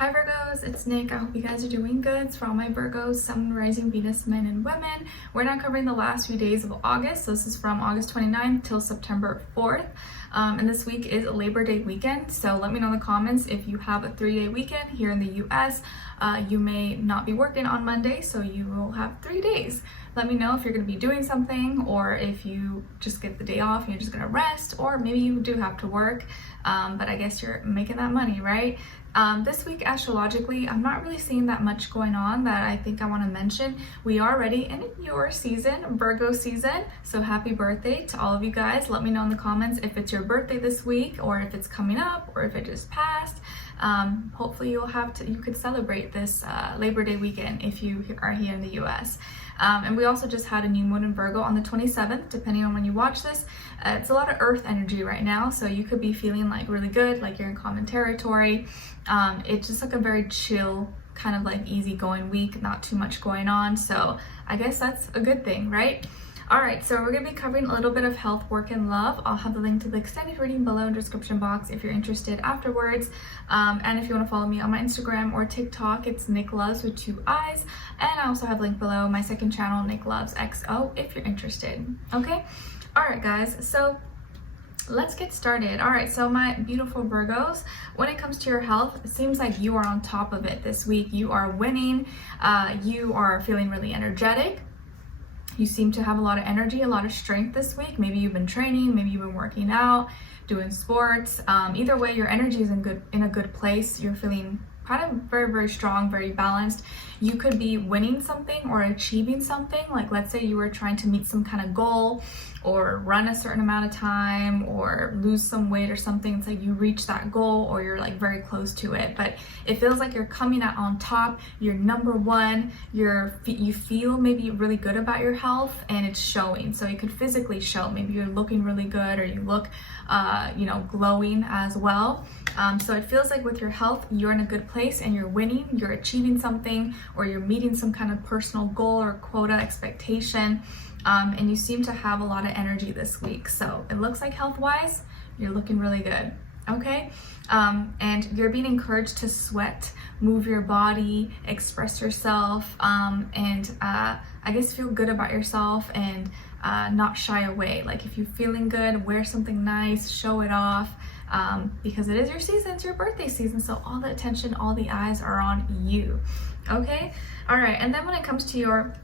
Hi Virgos, it's Nick. I hope you guys are doing good. It's for all my Virgos, Sun, Rising, Venus, men and women. We're not covering the last few days of August, so this is from August 29th till September 4th. And this week is Labor Day weekend, so let me know in the comments if you have a 3-day weekend here in the US. You may not be working on Monday, so you will have 3 days. Let me know if you're going to be doing something, or if you just get the day off and you're just going to rest, or maybe you do have to work, but I guess you're making that money, right? This week astrologically, I'm not really seeing that much going on that I think I want to mention. We are already in your season, Virgo season, so happy birthday to all of you guys. Let me know in the comments if it's your birthday this week, or if it's coming up, or if it just passed. Hopefully you could celebrate this Labor Day weekend if you are here in the US. And we also just had a new moon in Virgo on the 27th, depending on when you watch this. It's a lot of earth energy right now, so you could be feeling like really good, like you're in common territory. It's just like a very chill, kind of like easygoing week, not too much going on. So I guess that's a good thing, right? All right, so we're going to be covering a little bit of health, work, and love. I'll have the link to the extended reading below in the description box if you're interested afterwards. And if you want to follow me on my Instagram or TikTok, it's Nicloves with 2 I's. And I also have a link below my second channel, Nicloves XO, if you're interested. Okay? All right, guys. So let's get started. All right, so my beautiful Virgos, when it comes to your health, it seems like you are on top of it this week. You are winning. You are feeling really energetic. You seem to have a lot of energy, a lot of strength this week. Maybe you've been training, maybe you've been working out, doing sports. Either way, your energy is in a good place. You're feeling kind of very, very strong, very balanced. You could be winning something or achieving something. Like, let's say you were trying to meet some kind of goal, or run a certain amount of time, or lose some weight or something. It's like you reach that goal, or you're like very close to it, but it feels like you're coming out on top. You're number one. You feel maybe really good about your health, and it's showing. So it could physically show. Maybe you're looking really good, or you look glowing as well. So it feels like with your health, you're in a good place and you're winning, you're achieving something, or you're meeting some kind of personal goal or quota expectation. And you seem to have a lot of energy this week. So it looks like health-wise, you're looking really good. Okay? And you're being encouraged to sweat, move your body, express yourself, and I guess feel good about yourself, and not shy away. Like, if you're feeling good, wear something nice, show it off, because it is your season, it's your birthday season, so all the attention, all the eyes are on you. Okay? All right, and then when it comes to your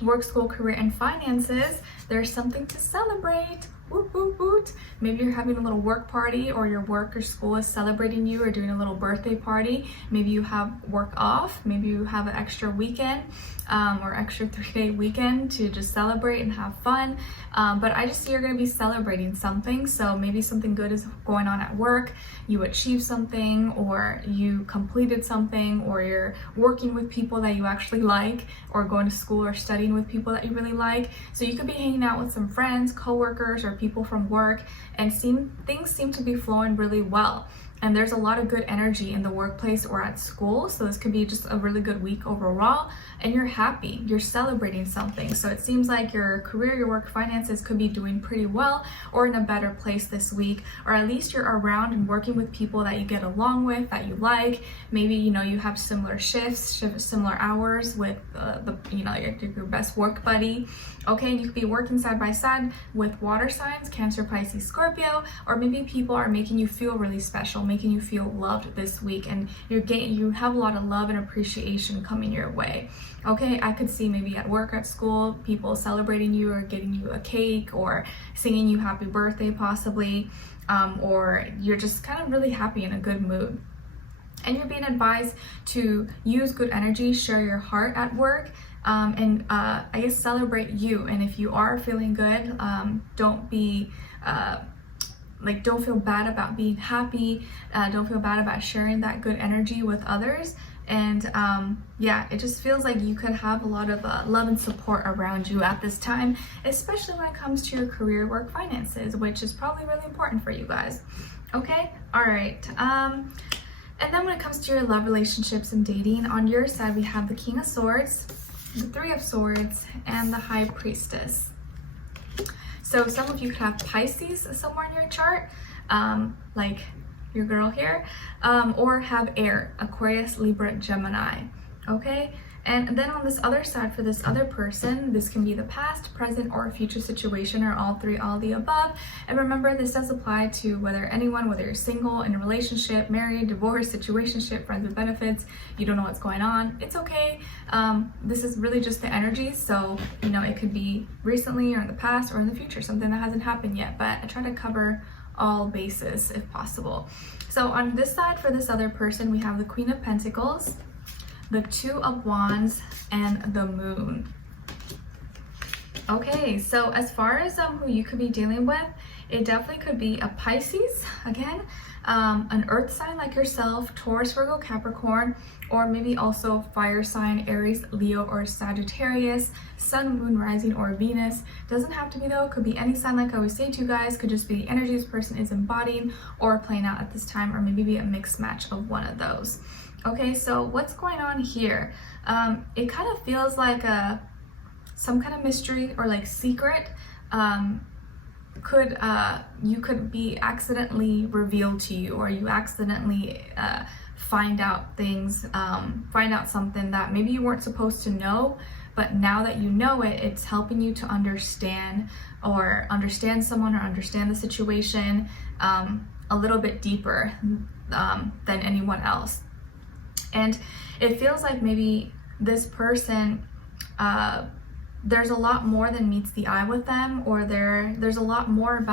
work, school, career, and finances, there's something to celebrate. Woot, woot, woot. Maybe you're having a little work party, or your work or school is celebrating you, or doing a little birthday party. Maybe you have work off. Maybe you have an extra weekend, or extra 3-day weekend to just celebrate and have fun. But I just see you're going to be celebrating something. So maybe something good is going on at work. You achieved something, or you completed something, or you're working with people that you actually like, or going to school or studying with people that you really like. So you could be hanging out with some friends, coworkers, or people from work, and things seem to be flowing really well. And there's a lot of good energy in the workplace or at school. So this could be just a really good week overall, and you're happy, you're celebrating something. So it seems like your career, your work, finances could be doing pretty well, or in a better place this week, or at least you're around and working with people that you get along with, that you like. Maybe, you have similar shifts, similar hours with your best work buddy. Okay, and you could be working side by side with water signs, Cancer, Pisces, Scorpio, or maybe people are making you feel really special, making you feel loved this week, and you have a lot of love and appreciation coming your way. Okay, I could see maybe at work, at school, people celebrating you, or getting you a cake, or singing you happy birthday possibly, or you're just kind of really happy, in a good mood. And you're being advised to use good energy, share your heart at work, and I guess celebrate you. And if you are feeling good, don't feel bad about being happy. Don't feel bad about sharing that good energy with others. And it just feels like you could have a lot of love and support around you at this time, especially when it comes to your career, work, finances, which is probably really important for you guys. Okay? All right. And then when it comes to your love, relationships, and dating, on your side, we have the King of Swords, the 3 of Swords, and the High Priestess. So some of you could have Pisces somewhere in your chart, like your girl here, or have air, Aquarius, Libra, Gemini, okay? And then on this other side, for this other person, this can be the past, present, or future situation, or all three, all the above. And remember, this does apply to whether you're single, in a relationship, married, divorced, situationship, friends with benefits, you don't know what's going on, it's okay. This is really just the energies, so, you know, it could be recently or in the past or in the future, something that hasn't happened yet, but I try to cover all bases if possible. So on this side, for this other person, we have the Queen of Pentacles, the Two of Wands, and the Moon. Okay, so as far as who you could be dealing with, it definitely could be a Pisces, again, an earth sign like yourself, Taurus, Virgo, Capricorn, or maybe also fire sign, Aries, Leo, or Sagittarius, Sun, Moon, Rising, or Venus. Doesn't have to be though, could be any sign like I always say to you guys, could just be the energy this person is embodying or playing out at this time, or maybe be a mixed match of one of those. Okay, so what's going on here? It kind of feels like some kind of mystery or like secret you could be accidentally revealed to you, or you accidentally find out things, find out something that maybe you weren't supposed to know, but now that you know it, it's helping you to understand someone or understand the situation a little bit deeper than anyone else. And it feels like maybe this person, there's a lot more than meets the eye with them, or there's a lot more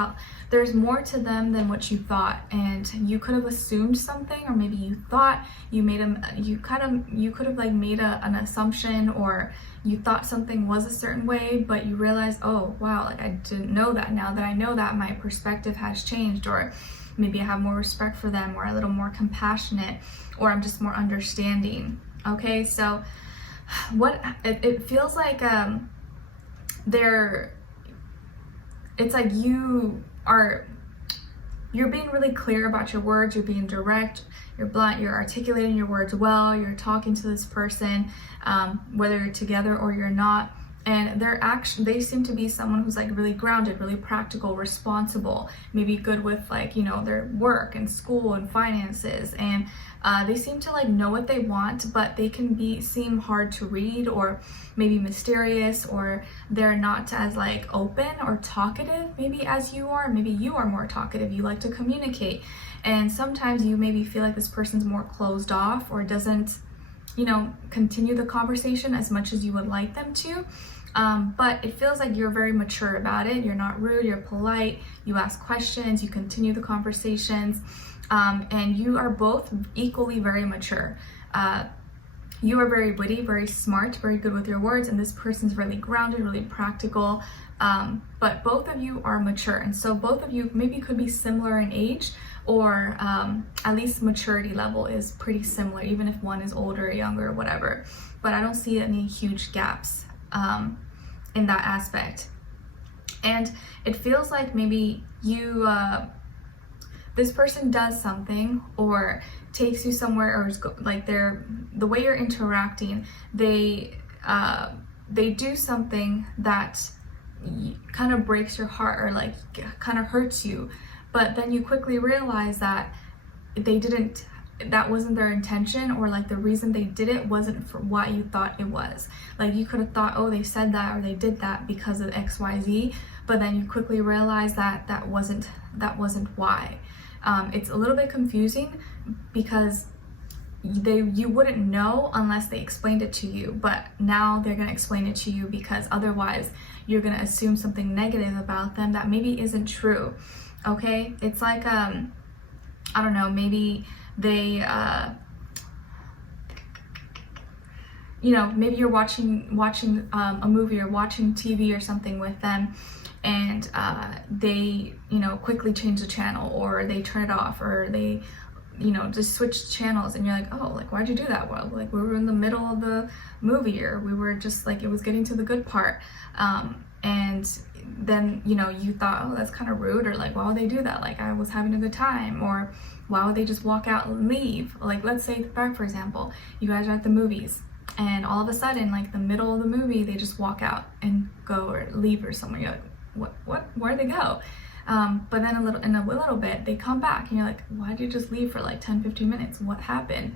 there's more to them than what you thought, and you could have assumed something, or maybe you thought you could have like made an assumption, or you thought something was a certain way, but you realized, oh wow, like I didn't know that. Now that I know that, my perspective has changed, or maybe I have more respect for them, or a little more compassionate, or I'm just more understanding. Okay, so what it feels like, it's like you're being really clear about your words, you're being direct, you're blunt, you're articulating your words well, you're talking to this person, whether you're together or you're not. And they seem to be someone who's like really grounded, really practical, responsible, maybe good with like, you know, their work and school and finances. And they seem to like know what they want, but they can seem hard to read, or maybe mysterious, or they're not as like open or talkative maybe as you are. Maybe you are more talkative, you like to communicate. And sometimes you maybe feel like this person's more closed off, or doesn't, you know, continue the conversation as much as you would like them to. But it feels like you're very mature about it. You're not rude, you're polite, you ask questions, you continue the conversations, and you are both equally very mature. You are very witty, very smart, very good with your words, and this person's really grounded, really practical, but both of you are mature. And so both of you maybe could be similar in age, or at least maturity level is pretty similar, even if one is older or younger or whatever. But I don't see any huge gaps in that aspect. And it feels like maybe this person does something, or takes you somewhere, or like the way you're interacting, they do something that kind of breaks your heart, or like kind of hurts you, but then you quickly realize that that wasn't their intention, or like the reason they did it wasn't for what you thought it was. Like you could have thought, oh, they said that or they did that because of XYZ, but then you quickly realize that that wasn't why. It's a little bit confusing, because you wouldn't know unless they explained it to you, but now they're going to explain it to you, because otherwise you're going to assume something negative about them that maybe isn't true. Okay, it's like I don't know, maybe they you know, maybe you're watching a movie or watching TV or something with them, and they, you know, quickly change the channel, or they turn it off, or they, you know, just switch channels, and you're like, oh, like why'd you do that? Well, like we were in the middle of the movie, or we were just like, it was getting to the good part, and then, you know, you thought, oh, that's kind of rude, or like, why would they do that? Like I was having a good time. Or why would they just walk out and leave? Like, let's say, for example, you guys are at the movies, and all of a sudden, like the middle of the movie, they just walk out and go or leave or somewhere. You're like, what, where'd they go? But then in a little bit, they come back and you're like, why did you just leave for like 10-15 minutes? What happened?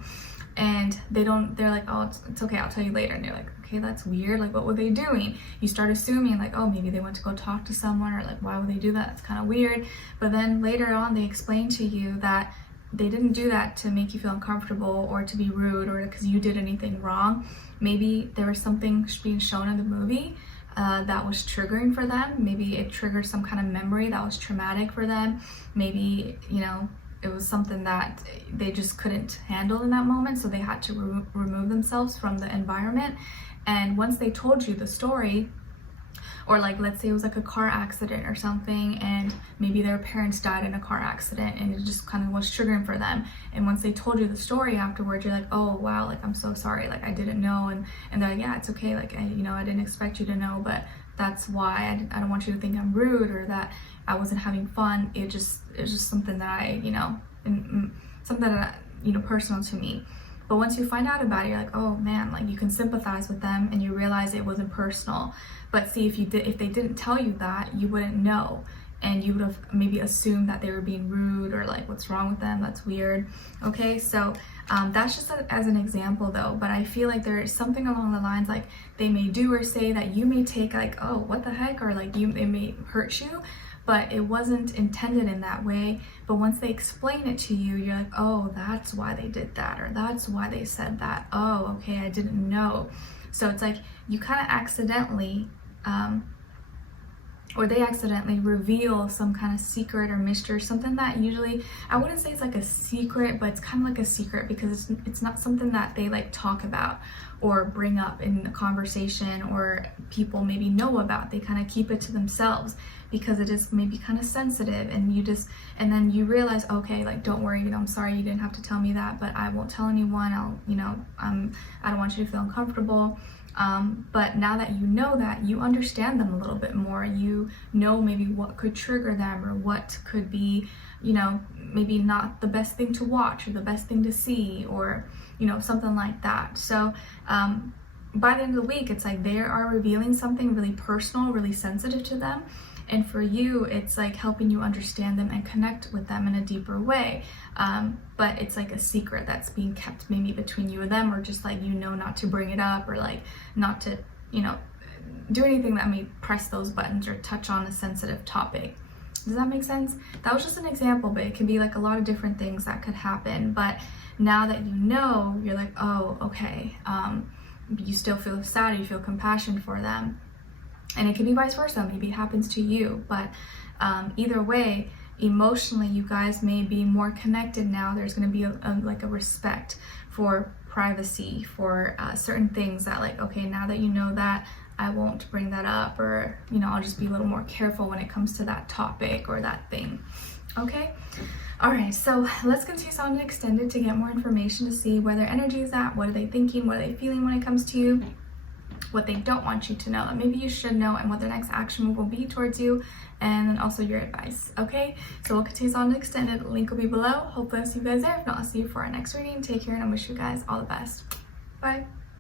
And they're like, oh, it's okay, I'll tell you later. And you're like, okay, that's weird. Like, what were they doing? You start assuming like, oh, maybe they went to go talk to someone, or like, why would they do that? It's kind of weird. But then later on, they explain to you that they didn't do that to make you feel uncomfortable or to be rude or because you did anything wrong. Maybe there was something being shown in the movie that was triggering for them. Maybe it triggered some kind of memory that was traumatic for them. Maybe, you know, it was something that they just couldn't handle in that moment, so they had to remove themselves from the environment. And once they told you the story, or like, let's say it was like a car accident or something, and maybe their parents died in a car accident and it just kind of was triggering for them. And once they told you the story afterwards, you're like, oh wow, like I'm so sorry, like I didn't know. And they're like, yeah, it's okay, like I didn't expect you to know, but that's why I don't want you to think I'm rude or that I wasn't having fun. It's just something that something that personal to me. But once you find out about it, you're like, oh man, like you can sympathize with them and you realize it wasn't personal. But see, if they didn't tell you that, you wouldn't know. And you would have maybe assumed that they were being rude or like, what's wrong with them? That's weird. Okay, so that's just as an example though. But I feel like there is something along the lines like they may do or say that you may take like, oh, what the heck? Or like it may hurt you. But it wasn't intended in that way. But once they explain it to you, you're like, oh, that's why they did that, or that's why they said that. Oh, okay, I didn't know. So it's like you kind of accidentally, or they accidentally reveal some kind of secret or mystery, or something that usually, I wouldn't say it's like a secret, but it's kind of like a secret because it's not something that they like talk about or bring up in a conversation or people maybe know about. They kind of keep it to themselves because it is maybe kind of sensitive, and then you realize, okay, like don't worry, I'm sorry you didn't have to tell me that, but I won't tell anyone. I don't want you to feel uncomfortable. But now that you know that, you understand them a little bit more. You know maybe what could trigger them or what could be, maybe not the best thing to watch or the best thing to see, or something like that. So by the end of the week, it's like they are revealing something really personal, really sensitive to them. And for you, it's like helping you understand them and connect with them in a deeper way. But it's like a secret that's being kept maybe between you and them, or just like, not to bring it up, or like not to, do anything that may press those buttons or touch on a sensitive topic. Does that make sense? That was just an example, but it can be like a lot of different things that could happen. But now that you're like, oh, okay. You still feel sad, you feel compassion for them. And it can be vice versa. Maybe it happens to you, but either way, emotionally, you guys may be more connected now. There's going to be a respect for privacy, for certain things that like, okay, now that you know that, I won't bring that up, or I'll just be a little more careful when it comes to that topic or that thing. Okay. All right, so let's continue on to extended to get more information to see where their energy is at, what are they thinking, what are they feeling when it comes to you, what they don't want you to know, that maybe you should know, and what their next action move will be towards you, and then also your advice. Okay, so we'll continue on to extended. Link will be below. Hopefully I'll see you guys there. If not, I'll see you for our next reading. Take care, and I wish you guys all the best. Bye.